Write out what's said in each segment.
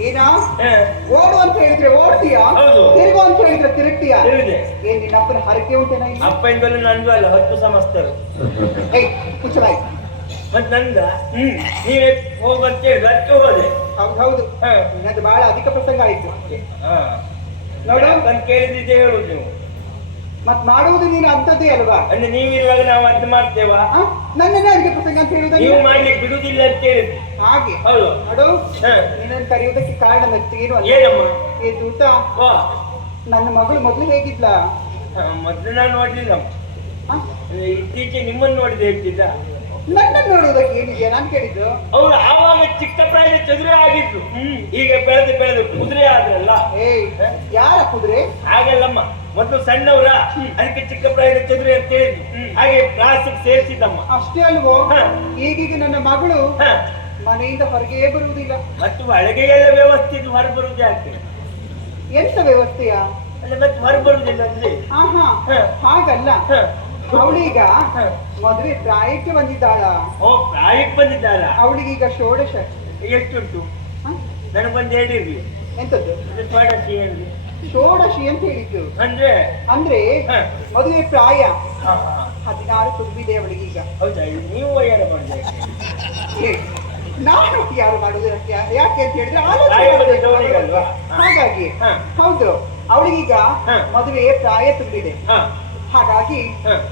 ಏನಾ? ಹಾ, ಓಡು ಅಂತ ಹೇಳಿದ್ರೆ ಓಡ್ತೀಯಾ? ಹೌದು. ತಿರುಗು ಅಂತ ಹೇಳಿದ್ರೆ ತಿರುಗ್ತೀಯಾ? ಏನ್ ನಿನ್ನ ಅಪ್ಪನ ಹರಕೆ ಉಂಟೇನ ಅಪ್ಪ ಇಂದಲೂ ನಂದು ಅಲ್ಲ ಹತ್ತು ಸಮಸ್ತರು. ಮುಚ್ಚಲಾಯ್ ಮತ್ ನಂದ? ಹ್ಮ್. ನೀವೇ ಹೋಗಂತ ಹೇಳಿ ಅದಕ್ಕೆ ಹೋದೆ. ಹೌದು ಹೌದು. ಹಾ. ನಿನ್ನದು ಬಹಳ ಅಧಿಕ ಪ್ರಸಂಗ ಆಯ್ತು. ಹಾ. ನೋಡು. ನಾನು ಕೇಳಿದ್ದೆ ಹೇಳುದು ನೀವು. ಮತ್ ಮಾಡುವುದು ನೀನು ಅಂಥದ್ದೇ ಅಲ್ವಾ? ಅಂದ್ರೆ ನೀವಿರುವಾಗ ನಾವು ಅದ್ ಮಾಡ್ತೇವಾ? ನನ್ನ ಅಡುಗೆ ಪ್ರಸಂಗ ಅಂತ ನೀವು ಹೇಳುವುದಲ್ಲ ಮಾಡ್ಲಿಕ್ಕೆ ಬಿಡುದಿಲ್ಲ ಅಂತ ಹೇಳಿದ್ರಿ. ಹಾಗೆ. ಹೌದು. ನೋಡು. ನಿನ್ನನ್ನು ಕರೆಯುವುದಕ್ಕೆ ಕಾರಣ ಮತ್ತೇನು ಅಲ್ಲ. ಏನಮ್ಮ? ಏ ದೂತ ನನ್ನ ಮಗಳು ಮೊದಲು ಹೇಗಿದ್ಲ? ಮೊದಲು ನಾನು ನೋಡ್ಲಿಲ್ಲ ಆ? ಇತ್ತೀಚೆಗೆ ನಿಮ್ಮನ್ನು ನೋಡಿದೆ ಹೇಳ್ತಿದ್ದ. ನನ್ನ ನೋಡುವುದಕ್ಕೆ ಏನಿದೆ? ನಾನು ಕೇಳಿದ್ದು. ಅವ್ರು ಆವಾಗ ಚಿಕ್ಕ ಪ್ರಾಯದ ಚದುರೆ ಆಗಿದ್ರು ಈಗ ಬೆಳೆದು ಬೆಳೆದು ಕುದುರೆ ಆದ್ರಲ್ಲ. ಏ ಯಾರ ಕುದುರೆ? ಹಾಗಲ್ಲಮ್ಮ. ಮೊದಲು ಸಣ್ಣವರ ಅದಕ್ಕೆ ಚಿಕ್ಕ ಪ್ರಾಯದ ಚದುರಿ ಅಂತ ಹೇಳಿದ್ರು ಹಾಗೆ ಕ್ಲಾಸಿಗೆ ಸೇರಿಸಿದ್ದಮ್ಮ. ಅಷ್ಟೇ ಅಲ್ವೋ. ಈಗೀಗ ನನ್ನ ಮಗಳು ಮನೆಯಿಂದ ಹೊರಗೆ ಬರುವುದಿಲ್ಲ. ಮತ್ತು ಒಳಗೆ ಎಲ್ಲ ವ್ಯವಸ್ಥೆ ಇದು ಹೊರ ಬರುವುದು ಯಾಕೆ? ಎಂತ ವ್ಯವಸ್ಥೆಯ? ಅಲ್ಲ ಮತ್ತೆ ಹೊರ ಬರುದಿಲ್ಲ ಅಂದ್ರೆ? ಆಹಾ ಹಾ. ಹಾಗಲ್ಲ. ಅವಳೀಗ. ಮದುವೆ ಪ್ರಾಯಕ್ಕೆ ಬಂದಿದ್ದಾಳ. ಓ ಪ್ರಾಯಕ್ಕೆ ಬಂದಿದ್ದಾಳ? ಅವಳಿಗೀಗ ಷೋಡಶ. ಎಷ್ಟುಂಟು? ನನಗೆ ಬಂದು ಹೇಳಿರ್ಲಿ. ಎಂತದ್ದು? ಷೋಡಶಿ ಹೇಳಿ ಷೋಡಶಿ ಅಂತ ಹೇಳಿದ್ದು. ಅಂದ್ರೆ? ಅಂದ್ರೆ ಮದುವೆ ಪ್ರಾಯ. ಹದಿನಾರು ತುಂಬಿದೆ ಅವಳಿಗೀಗ ಹೌದಾ? ನೀವು ಯಾರು ಮಾಡಿದೆ ನಾನು ಯಾರು ಮಾಡುದು? ಯಾಕೆ ಅಂತ ಹೇಳಿದ್ರೆ ಆಲೋಚನೆ. ಹಾಗಾಗಿ ಹೌದು ಅವಳಿಗೀಗ. ಮದುವೆ ಪ್ರಾಯ ತುಂಬಿದೆ. ಹಾಗಾಗಿ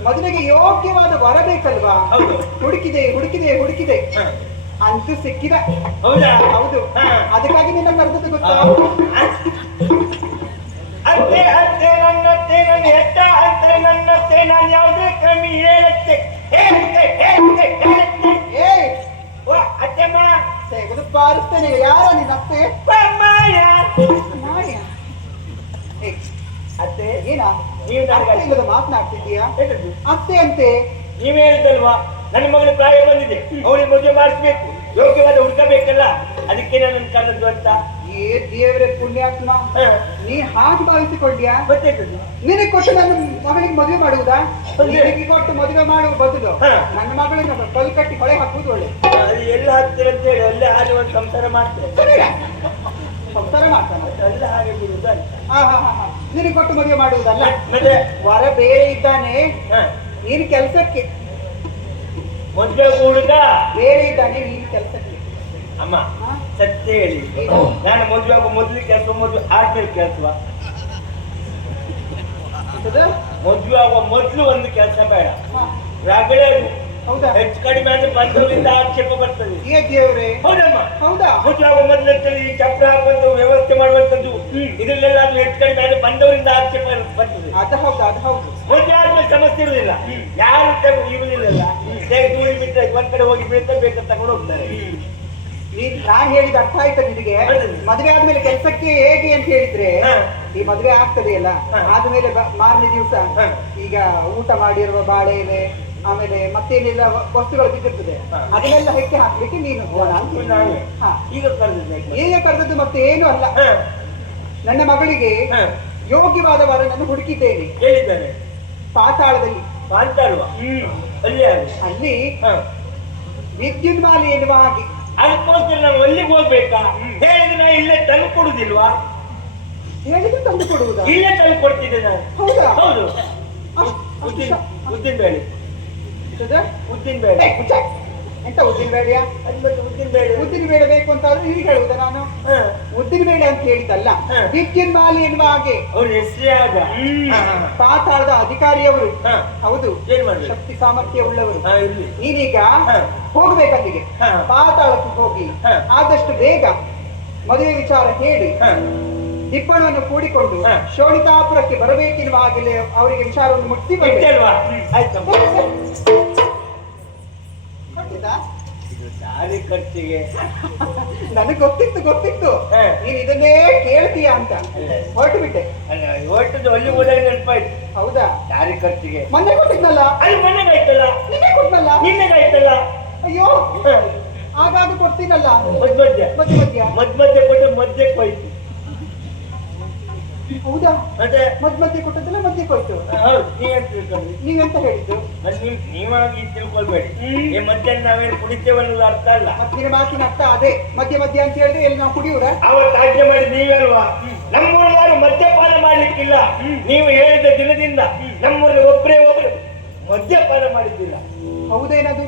ಮದುವೆಗೆ ಯೋಗ್ಯವಾದ ವರ ಬೇಕಲ್ವಾ. ಹುಡುಕಿದೆ ಹುಡುಕಿದೆ ಹುಡುಕಿದೆ. ಅಂತೂ ಸಿಕ್ಕಿದ. ಹೌದಾ? ಹೌದು. ಅದಕ್ಕಾಗಿ ನಿನ್ನ ಕರೆದದ್ದು ಗೊತ್ತಾ? ಅತ್ತೆ ಅತ್ತೆ ನನ್ನತ್ತೆ ನನ್ನ ಹೆತ್ತ ಅತ್ತೆ ನನ್ನತ್ತೆ ನಾನು ಯಾವುದೇ ಕ್ರಮಿ ಹೇಳತ್ತೆ. ಹೇಳುತ್ತೆ ಹೇಳುತ್ತೆ ಹೇಳುತ್ತೆ. ಏಯ್! ಓ ಅತ್ತೆಮ್ಮ. ತೆಗೆದು ಬಾರಿಸ್ತೇನೆ ಯಾರ ನಿನ್ನ ಅತ್ತೆ? ಅಮ್ಮಯ್ಯ. ಮಾಯ ಏ, ಅತ್ತೆ ಏನಾ? ನೀವು ಮಾತನಾಡ್ತಿದ್ದೀಯಾ? ಅತ್ತೆ ಅಂತೆ? ನೀವು ಹೇಳಿದ್ದಲ್ವಾ? ನನ್ನ ಮಗಳು ಪ್ರಾಯ ಬಂದಿದೆ. ಅವಳಿಗೆ ಮದುವೆ ಮಾಡಿಸ್ಬೇಕು. ಯೋಗ್ಯವಾದ ಹುಡುಕಬೇಕಲ್ಲ ಅದಕ್ಕೆ ನಾನು ಕರೆದ್ದು ಅಂತ. ಏ ದೇವರೇ ಪುಣ್ಯಾತ್ಮ ನೀ ಹಾಗೆ ಭಾವಿಸಿಕೊಂಡ್ಯಾ ಗೊತ್ತಾಯ್ತದೆ ನಿನಗೆ ಕೊಟ್ಟು ನನ್ನ ಮಗಳಿಗೆ ಮದುವೆ ಮಾಡುವುದಾ. ನಿನಗೆ ಕೊಟ್ಟು ಮದುವೆ ಮಾಡುವ ಬದಲು. ನನ್ನ ಮಗಳನ್ನ ಕಲ್ ಕಟ್ಟಿ ಕೊಳೆ ಹಾಕುವುದು ಒಳ್ಳೆ. ಅದು ಎಲ್ಲ ಹತ್ತಿರ ಅಂತ ಹೇಳಿ ಅಲ್ಲೇ ಹಾಗೆ ಒಂದು ಸಂಸಾರ ಮಾಡ್ತೇವೆ ಸಂಸಾರ ಮಾಡ್ತಾನೆ. ಅಲ್ಲ ಹಾಗೆ ಹಾ ಹಾ ಹಾ. ನಿನಗೆ ಕೊಟ್ಟು ಮದುವೆ ಮಾಡುವುದಲ್ಲ? ಮತ್ತೆ? ವರ ಬೇರೆ ಇದ್ದಾನೆ. ನೀನು ಕೆಲಸಕ್ಕೆ. ಮದುವೆ ಹುಡುಗ ಬೇರೆ ಇದ್ದಾನೆ ನೀನು ಕೆಲಸಕ್ಕೆ. ಅಮ್ಮ? ಸತ್ಯ ಹೇಳಿ. ನಾನು ಮದುವೆ ಆಗೋ ಮೊದಲು ಕೆಲಸ ಮೊದಲು ಆದ್ಮೇಲೆ ಕೆಲಸ? ಮದುವೆ ಆಗುವ ಮೊದಲು ಒಂದು ಕೆಲಸ ಬೇಡ. ರಗಳೆ ಹೌದಾ? ಹೆಚ್ಚು ಕಡಿಮೆ ಅಂದ್ರೆ ಬಂದವರಿಂದ ಆಕ್ಷೇಪ ಬರ್ತದೆ. ಏ ದೇವ್ರೆ? ಹೌದಮ್ಮ. ಹೌದಾ? ಮದುವೆ ಆಗುವ ಮೊದಲು ಅಂತೇಳಿ ಈ ಚಪ್ರ ಹಾಕುವಂತ ವ್ಯವಸ್ಥೆ ಮಾಡುವಂತದ್ದು ಇದರಲ್ಲೆಲ್ಲ ಅದು ಹೆಚ್ಚು ಕಡಿಮೆ ಆದ್ರೆ ಬಂದವರಿಂದ ಆಕ್ಷೇಪ ಬರ್ತದೆ. ಅದು ಹೌದು ಅದು ಹೌದು. ಮದುವೆ ಆದ್ಮೇಲೆ ಸಮಸ್ಯೆ ಇರುವುದಿಲ್ಲ. ಯಾರು ತಗೊ ಇರುವುದಿಲ್ಲ ಧೂಳಿ ಬಿಟ್ಟರೆ ಒಂದ್ ಕಡೆ ಹೋಗಿ ಬೀಳ್ತಾ ಬೇಕಂತ ತಗೊಂಡು ಹೋಗ್ತಾರೆ. ನೀನ್ ನಾನ್ ಹೇಳಿದ ಅರ್ಥ ಆಯ್ತಾ ನಿನಗೆ. ಮದುವೆ ಆದ್ಮೇಲೆ ಕೆಲ್ಸಕ್ಕೆ ಹೇಗೆ ಅಂತ ಹೇಳಿದ್ರೆ ಈ ಮದುವೆ ಆಗ್ತದೆ ಅಲ್ಲ? ಆದ್ಮೇಲೆ ಮಾರನೇ ದಿವಸ ಈಗ ಊಟ ಮಾಡಿರುವ ಬಾಳೆ ಎಲೆ ಆಮೇಲೆ ಮತ್ತೇನೆಲ್ಲ ವಸ್ತುಗಳು ಬಿದ್ದಿರ್ತದೆ. ಅದನ್ನೆಲ್ಲ ಹೆಕ್ಕೆ ಹಾಕ್ಲಿಕ್ಕೆ ನೀನು. ನಾನು. ಈಗ ಈಗ ಕರೆದದ್ದು ಮತ್ತೆ ಏನು ಅಲ್ಲ. ನನ್ನ ಮಗಳಿಗೆ ಯೋಗ್ಯವಾದ ವರನನ್ನು ಹುಡುಕಿದ್ದೇನೆ. ಹೇಳಿದ್ದಾನೆ. ಪಾತಾಳದಲ್ಲಿ. ಮಾತಾಡುವ ಅಲ್ಲಿ ಅಲ್ಲಿ. ವಿದ್ಯುನ್ಮಾಲಿ ಎನ್ನುವ ಹಾಗೆ. ಅದಕ್ಕೋಸ್ಕರ ನಾವು ಅಲ್ಲಿಗೆ ಹೋಗ್ಬೇಕಾ? ಹೇಳಿದ್ರೆ ನಾ ಇಲ್ಲೇ ತಂದು ಕೊಡುದಿಲ್ವಾ? ಹೇಳಿದ್ರೆ ತಂದು ಕೊಡುವುದಾ? ಇಲ್ಲೇ ತಂದು ಕೊಡ್ತಿದ್ದೆ ನಾನು. ಹೌದಾ? ಹೌದು. ಉದ್ದಿನ ಉದ್ದಿನ ಬೇಳೆ? ಉದ್ದಿನ ಬೇಳೆ. ಎಂತ ಉದ್ದಿನ ಬೇಳೆಯಾ? ಉದ್ದಿನ ಬೇಳೆ. ಉದ್ದಿನ ಬೇಳೆ ಬೇಕು ಅಂತ ಆದ್ರೆ ಈಗ ಹೇಳುವುದಾ ನಾನು? ಹ. ಉದ್ದಿನ ಬೇಳೆ ಅಂತ ಹೇಳಿದಲ್ಲ. ವಿದ್ಯುನ್ಮಾಲಿ ಎನ್ನುವ ಹಾಗೆ ಅವ್ರ ಹೆಸರೇ. ಪಾತಾಳದ ಅಧಿಕಾರಿಯವರು. ಹೌದು ಶಕ್ತಿ ಸಾಮರ್ಥ್ಯ ಉಳ್ಳವರು ನೀನೀಗ. ಹೋಗ್ಬೇಕಲ್ಲಿಗೆ. ಪಾತಾಳಕ್ಕೆ ಹೋಗಿ. ಆದಷ್ಟು ಬೇಗ ಮದುವೆ ವಿಚಾರ ಹೇಳಿ. ದಿಪ್ಪಣವನ್ನು ಕೂಡಿಕೊಂಡು. ಶೋಣಿತಾಪುರಕ್ಕೆ ಬರಬೇಕೆನ್ನುವ ಹಾಗೆ ಅವರಿಗೆ ವಿಚಾರವನ್ನು ಮುಟ್ಟಿ ಗೊತ್ತಿತ್ತಾ? ಇದು ಸಾರಿ ಖರ್ಚಿಗೆ ನನಗೆ ಗೊತ್ತಿತ್ತು ಗೊತ್ತಿತ್ತು. ನೀನು ನೀನ್ ಇದನ್ನೇ ಕೇಳ್ತೀಯ ಅಂತ. ಅಲ್ಲ. ಹೊರಟು ಬಿಟ್ಟೆ. ಅಲ್ಲ ಹೊರಟದ್ದು ಅಲ್ಲಿ ಒಳ್ಳೆ ನೆನಪಾಯ್ತು. ಹೌದಾ? ಸಾರಿ ಖರ್ಚಿಗೆ ಮೊನ್ನೆ ಕೊಟ್ಟಿದ್ನಲ್ಲ? ಅಲ್ಲಿ ಮೊನ್ನೆಗಾಯ್ತಲ್ಲ? ನಿನ್ನೆ ಕೊಟ್ನಲ್ಲ? ನಿನ್ನೆಗಾಯ್ತಲ್ಲ? ಅಯ್ಯೋ. ಹಾಗಾದ್ರು ಆಗಾಗ ಕೊಡ್ತೀನಲ್ಲ? ಮಧ್ಯ. ಮಧ್ಯ ಮಧ್ಯ. ಮಧ್ಯ ಮಧ್ಯ ಕೊಟ್ಟು ಮಧ್ಯಕ್ಕೆ ಹೋಯ್ತು. ಹೌದಾ? ಮತ್ತೆ? ಮದ್ ಮಧ್ಯೆ ಕೊಟ್ಟದ್ದಲ್ಲ ಮಧ್ಯೆ ಕೊಟ್ಟು ಹೌದು. ನೀವೆಂತ ತಿಳ್ಕೊಂಡ್ರಿ ನೀವೆಂತ ಹೇಳಿದ್ದು? ನೀವು ನೀವಾಗಿ ತಿಳ್ಕೊಳ್ಬೇಡಿ. ಈ ಮಧ್ಯಾಹ್ನ ನಾವೇನು ಕುಡಿತೇವೆ ಅನ್ನೋದು ಅರ್ಥ ಅಲ್ಲ. ಮತ್ತಿನ ಮಾತಿನ ಅರ್ಥ ಅದೇ. ಮಧ್ಯ ಮಧ್ಯ ಅಂತ ಹೇಳಿದ್ರೆ ಎಲ್ಲಿ ನಾವು ಕುಡಿಯೂರ ಅವತ್ತು ಆಜ್ಞೆ ಮಾಡಿ ನೀವಲ್ವಾ? ನಮ್ಮೂರವರು ಯಾರು ಮದ್ಯಪಾನ ಮಾಡ್ಲಿಕ್ಕಿಲ್ಲ. ನೀವು ಹೇಳಿದ ದಿನದಿಂದ ನಮ್ಮೂರಲ್ಲಿ ಒಬ್ರೇ ಒಬ್ರು ಮದ್ಯಪಾನ ಮಾಡಿದ್ದಿಲ್ಲ. ಹೌದೇನದು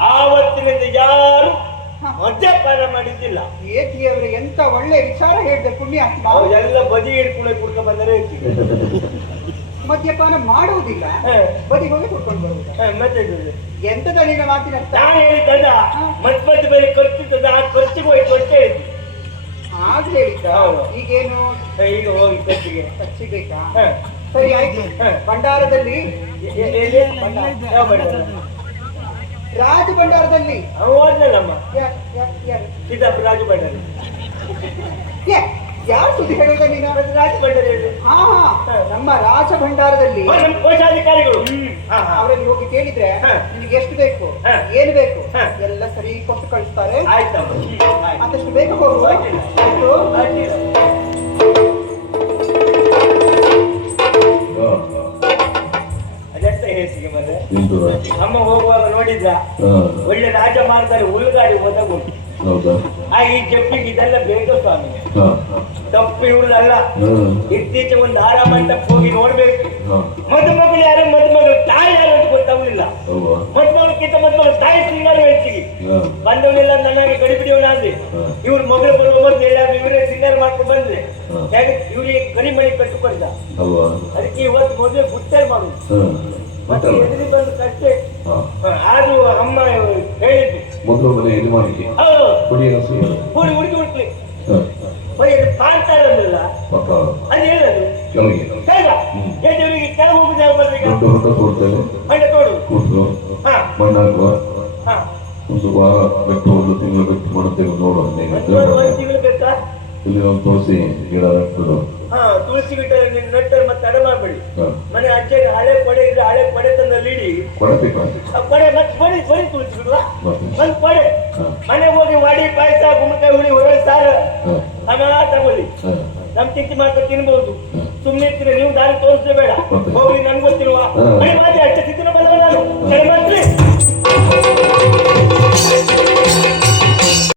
ಆವತ್ತಿನಿಂದ ಯಾರು ಮದ್ಯಪಾನ ಮಾಡಿದ್ದಿಲ್ಲ. ಏತಿ ಅವ್ರೆ ಎಂತ ಒಳ್ಳೆ ವಿಚಾರ ಹೇಳಿದೆ ಪುಣ್ಯ. ನಾವು ಎಲ್ಲ ಬದಿ ಹಿಡ್ಕೊಳ್ಳೆ ಕುಡ್ಕ ಬಂದರೆ ಮದ್ಯಪಾನ ಮಾಡುವುದಿಲ್ಲ ಬದಿ ಹೋಗಿ ಕುಡ್ಕೊಂಡು ಬರುವುದು. ಮತ್ತೆ ಎಂತದ ನಿನ್ನ ಮಾತಿನ ನಾನು ಹೇಳಿದ್ದದ ಮತ್ ಮಧ್ಯ ಬೇರೆ ಖರ್ಚಿದ್ದದ ಆ ಖರ್ಚಿಗೆ ಹೋಗಿ ಕೊಡ್ತೇ ಹೇಳಿದ್ದು ಆದ್ರೆ ಹೇಳಿದ್ದ. ಈಗೇನು? ಈಗ ಹೋಗಿ ಖರ್ಚಿಗೆ ಖರ್ಚಿಬೇಕಾ ಹ. ಸರಿ ಆಯ್ತು. ಭಂಡಾರದಲ್ಲಿ ರಾಜ ಭಂಡಾರದಲ್ಲಿ ಯಾರು ಸಿದ್ದಪ್ಪ ರಾಜು ಬಂಡಾರಿ ಯಾರು ಸುದ್ದಿ ಹೇಳಿದ ನೀನು? ರಾಜ ಹೇಳಿ. ಹಾ ಹಾ. ನಮ್ಮ ರಾಜ ಭಂಡಾರದಲ್ಲಿ ಕೋಶಾಧಿಕಾರಿಗಳು. ಅವರಲ್ಲಿ ಹೋಗಿ ಕೇಳಿದ್ರೆ ನಿಮ್ಗೆ ನಿನಗೆ ಎಷ್ಟು ಬೇಕು. ಏನು ಬೇಕು. ಎಲ್ಲ ಸರಿ ಕೊಟ್ಟು ಕಳಿಸ್ತಾರೆ. ಆಯ್ತು. ಅದಷ್ಟು ಬೇಕು ಹೋಗುವ? ಆಯ್ತು. ರಾಜ ಅಮ್ಮ ಹೋಗುವಾಗ ನೋಡಿದ್ರ? ಒಳ್ಳೆ ರಾಜಮಾರ್ಗದಲ್ಲಿ ಹುಲ್ಲುಗಾಡಿ ಒದಗುಂಟು ಹೌದಾ? ಆ ಈ ಜಪ್ಪಿಗೆ ಇದೆಲ್ಲ ಬೇಕು ಸ್ವಾಮಿ. ತಪ್ಪು ಇವ್ರದಲ್ಲ ಇತ್ತೀಚೆ ಒಂದು ಆರ ಮಂಟಪ ಹೋಗಿ ನೋಡ್ಬೇಕು. ಮದುಮಗಳು ಯಾರು? ಮದುಮಗಳು ತಾಯಿ ಯಾರು ಅಂತ ಗೊತ್ತಾಗುದಿಲ್ಲ. ಹೌದಾ? ಮದುಮಗಳಕ್ಕಿಂತ ಮದುಮಗಳು ತಾಯಿ ಸಿಂಗಾರ ಹೆಚ್ಚಿಗೆ ಹಾ. ಬಂದವನೆಲ್ಲ ನನಗೆ ಗಡಿಬಿಡಿಯವನ ಅಂದ್ರೆ. ಇವ್ರ ಮಗಳು ಬರುವ ಮೊದಲು ಎಲ್ಲ ಇವರೇ ಸಿಂಗಾರ ಮಾಡ್ಕೊಂಡು ಬಂದ್ರೆ. ಇವ್ರಿಗೆ ಗರಿಮಣಿ ಕಟ್ಟು ಕೊಡ್ದ ಅಲ್ವಾ ಅದಕ್ಕೆ ಇವತ್ತು ಮೊದಲೇ ಗುಟ್ಟೆ ಮಾಡುದು. ಅಮ್ಮ ಹೇಳಿದ್ದು ಮೊದಲು ಮನೆ ಯಜಮಾನಿಕೆ ಹೌದು. ಕುಡಿಯ ಸುಳ್ಳು ಹುಡುಗಿ ಹುಡುಗಿ ಹುಡುಕ್ಲಿ. ಹಾ ಬರೀ ಪಾಂತಾಳಲ್ಲ ಪಕ್ಕ ಅದು ಹೇಳೋದು. ಕೆಳಗೆ ಹೇಗ? ಹ್ಮ್. ಎದುರಿಗೆ ಕೆಳಗೆ ದೊಡ್ಡ ಹೊಟ್ಟ ಕೊಡ್ತೇನೆ ಮಂಡೆ ತೋಡು ಕೂತು ಹಾ. ಮಣ್ಣು ಹಾಕುವ. ಹಾ. ಒಂದು ವಾರ ಬಿಟ್ಟು ಒಂದು ತಿಂಗಳು ಬಿಟ್ಟು ಮಾಡುತ್ತೇವೆ. ಬೇಕಾ ಇಲ್ಲಿ ಒಂದು ತುಳಸಿ ಗಿಡ ನೆಟ್ಟು ಹಾ ತುಳಸಿ ಗಿಡ ನೆಟ್ಟ ಮತ್ತೆ ತಡ ಮಾಡಬೇಡಿ. ಮನೆ ಅಜ್ಜಗೆ ಹಳೆ ಪಡೆ ಇದ್ರೆ ಹಳೆ ಪಡೆ ತಂದಲಿಡಿ ಪಡೆ ಮತ್ತೆ ಬಡಿ ಬಡಿ ತುಳಸಿ ಬಿಡುವ ಒಂದು ಪಡೆ ಮನೆ ಹೋಗಿ ಮಾಡಿ ಪಾಯಸ ಗುಣಕಾಯಿ ಹುಳಿ ಹುರಳಿ ಸಾರ. ಹಣ ತಗೊಳ್ಳಿ. ನಮ್ ಚಿಂತೆ ಮಾಡ್ಕೊಂಡು ತಿನ್ಬಹುದು ಸುಮ್ಮನೆ ಇರ್ತೀರಿ ನೀವು ದಾರಿ ತೋರಿಸಬೇಡ ಹೋಗ್ಲಿ ನನ್ಗೊತ್ತಿರುವ ಅಜ್ಜ ಸಿದ್ಧನ ಬಲ್ಲವ ನಾನು ಮಂತ್ರಿ